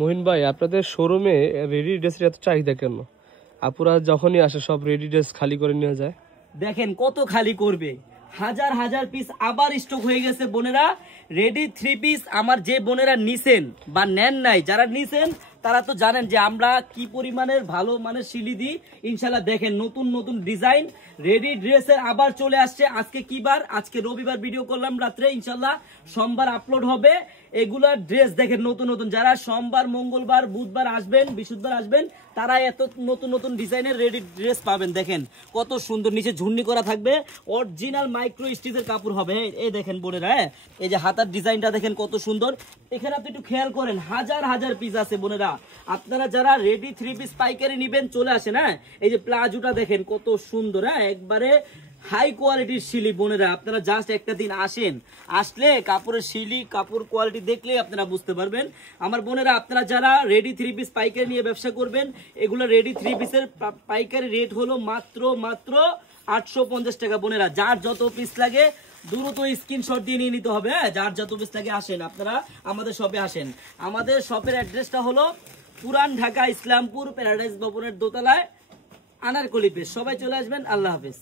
মহিন ভাই, আপনাদের শোরুমে রেডি ড্রেসের এত চাহিদা কেন? আপুরা যখনই আসে সব রেডি ড্রেস খালি করে নিয়ে যায়। দেখেন কত খালি করবে, হাজার হাজার পিস আবার স্টক হয়ে গেছে বোনেরা। রেডি 3 পিস আমার যে বোনেরা নিছেন বা নেন নাই, যারা নিছেন তারা তো জানেন যে আমরা কি পরিমাণের ভালো মানের শিলি দিই। ইনশাল্লাহ দেখেন নতুন নতুন ডিজাইন রেডি ড্রেসের আবার চলে আসছে। আজকে কি বার? আজকে রবিবার ভিডিও করলাম রাত্রে, ইনশাল্লাহ সোমবার আপলোড হবে। এগুলা ড্রেস দেখেন নতুন নতুন, যারা সোমবার মঙ্গলবার বুধবার আসবেন বৃহস্পতিবার আসবেন তারা এত নতুন নতুন ডিজাইনের রেডি ড্রেস পাবেন। দেখেন কত সুন্দর, নিচে ঝুন্নি করা থাকবে, অরিজিনাল মাইক্রো স্টিচের কাপড় হবে। এই দেখেন বোনেরা, এই যে হাতার ডিজাইনটা দেখেন কত সুন্দর। এখানে আপনি একটু খেয়াল করেন, হাজার হাজার পিস আছে বোনেরা। আপনারা যারা রেডি 3 পিস পাইকারি নিবেন চলে আসেন। এই যে প্লাজোটা দেখেন কত সুন্দর, একবারে হাই কোয়ালিটির শিলি বোনেরা। আপনারা জাস্ট একটা দিন আসেন, আসলে কাপড়ের শিলি কাপড় কোয়ালিটি দেখলে আপনারা বুঝতে পারবেন। আমার বোনেরা, আপনারা যারা রেডি 3 পিস পাইকারি নিয়ে ব্যবসা করবেন, এগুলো রেডি 3 পিসের পাইকারি রেট হলো মাত্র 850 টাকা বোনেরা। যার যত পিস লাগে দ্রুত স্ক্রিনশট দিয়ে নিয়ে নিতে হবে। যার যত পিস লাগে আসেন, আপনারা আমাদের শপে আসেন। আমাদের শপের অ্যাড্রেসটা হলো পুরান ঢাকা ইসলামপুর প্যারাডাইস ভবনের দোতলায়, আনারকলি পেজ। সবাই চলে আসবেন। আল্লাহ হাফেজ।